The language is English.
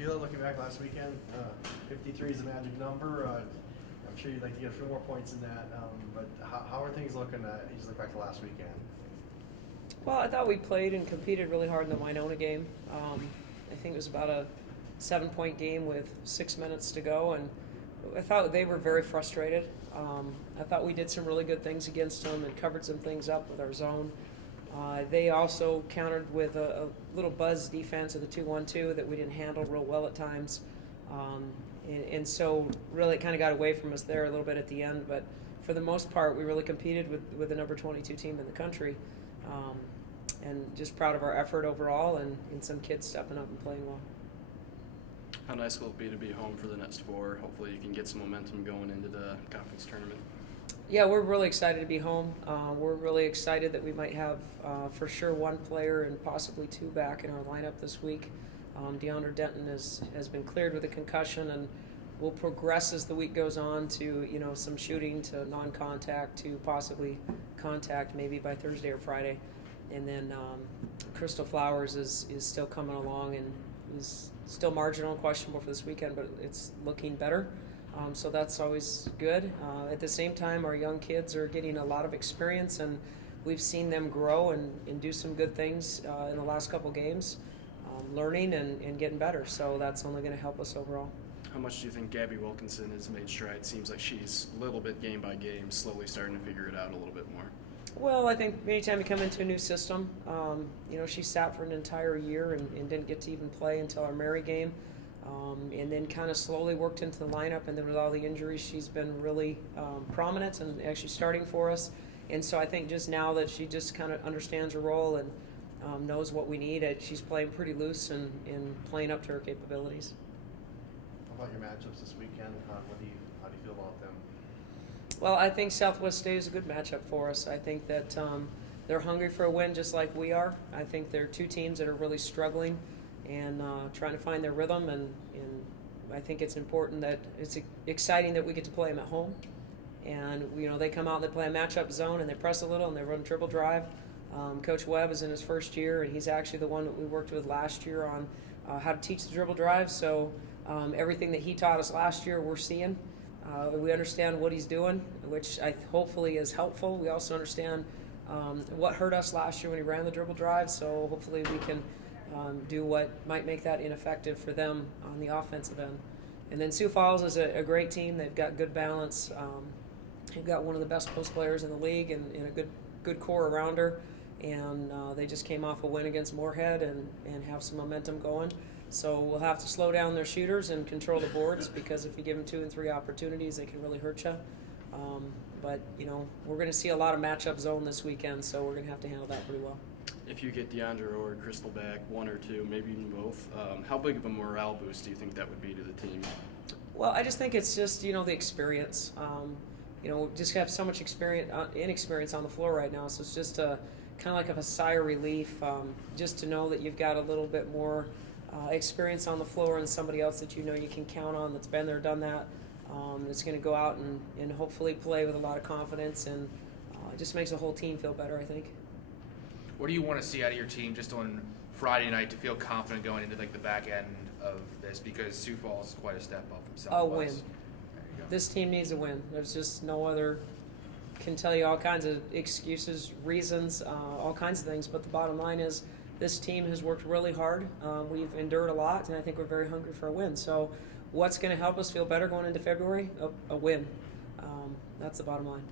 Sheila, looking back last weekend, 53 is the magic number. I'm sure you'd like to get a few more points in that, but how are things looking as you look back to last weekend? Well, I thought we played and competed really hard in the Winona game. I think it was about a 7-point game with 6 minutes to go, and I thought they were very frustrated. I thought we did some really good things against them and covered some things up with our zone. They also countered with a little buzz defense of the 2-1-2 that we didn't handle real well at times. And so really it kind of got away from us there a little bit at the end. But for the most part, we really competed with the number 22 team in the country. And just proud of our effort overall and some kids stepping up and playing well. How nice will it be to be home for the next 4? Hopefully you can get some momentum going into the conference tournament. Yeah, we're really excited to be home. We're really excited that we might have for sure 1 player and possibly 2 back in our lineup this week. DeAndre Denton has been cleared with a concussion, and will progress as the week goes on to some shooting to non-contact to possibly contact maybe by Thursday or Friday. And then Crystal Flowers is still coming along and is still marginal and questionable for this weekend, but it's looking better. So that's always good. At the same time, our young kids are getting a lot of experience, and we've seen them grow and do some good things in the last couple games, learning and getting better. So that's only going to help us overall. How much do you think Gabby Wilkinson has made strides? Seems like she's a little bit game by game, slowly starting to figure it out a little bit more. Well, I think anytime you come into a new system, she sat for an entire year and didn't get to even play until our Mary game. And then kind of slowly worked into the lineup, and then with all the injuries, she's been really prominent and actually starting for us. And so I think just now that she just kind of understands her role and knows what we need, she's playing pretty loose and playing up to her capabilities. How about your matchups this weekend? How do you feel about them? Well, I think Southwest State is a good matchup for us. I think that they're hungry for a win just like we are. I think they're 2 teams that are really struggling and trying to find their rhythm, and I think it's important that it's exciting that we get to play them at home. And they come out and they play a matchup zone and they press a little and they run dribble drive. Coach Webb is in his first year, and he's actually the one that we worked with last year on how to teach the dribble drive. So everything that he taught us last year we're seeing. We understand what he's doing, which hopefully is helpful. We also understand what hurt us last year when he ran the dribble drive, so hopefully we can do what might make that ineffective for them on the offensive end. And then Sioux Falls is a great team. They've got good balance. They've got one of the best post players in the league and a good core around her. And they just came off a win against Moorhead and have some momentum going. So we'll have to slow down their shooters and control the boards, because if you give them 2 and 3 opportunities, they can really hurt you. But we're going to see a lot of matchup zone this weekend, so we're going to have to handle that pretty well. If you get DeAndre or Crystal back, 1 or 2, maybe even both, how big of a morale boost do you think that would be to the team? Well, I just think it's just the experience. We just have so much inexperience on the floor right now, so it's just kind of like a sigh of relief, just to know that you've got a little bit more experience on the floor and somebody else that you can count on that's been there, done that. That's going to go out and hopefully play with a lot of confidence, and it just makes the whole team feel better, I think. What do you want to see out of your team just on Friday night to feel confident going into the back end of this? Because Sioux Falls is quite a step up from Southwest. A win. There you go. This team needs a win. There's just no other. Can tell you all kinds of excuses, reasons, all kinds of things. But the bottom line is, this team has worked really hard. We've endured a lot, and I think we're very hungry for a win. So, what's going to help us feel better going into February? A win. That's the bottom line.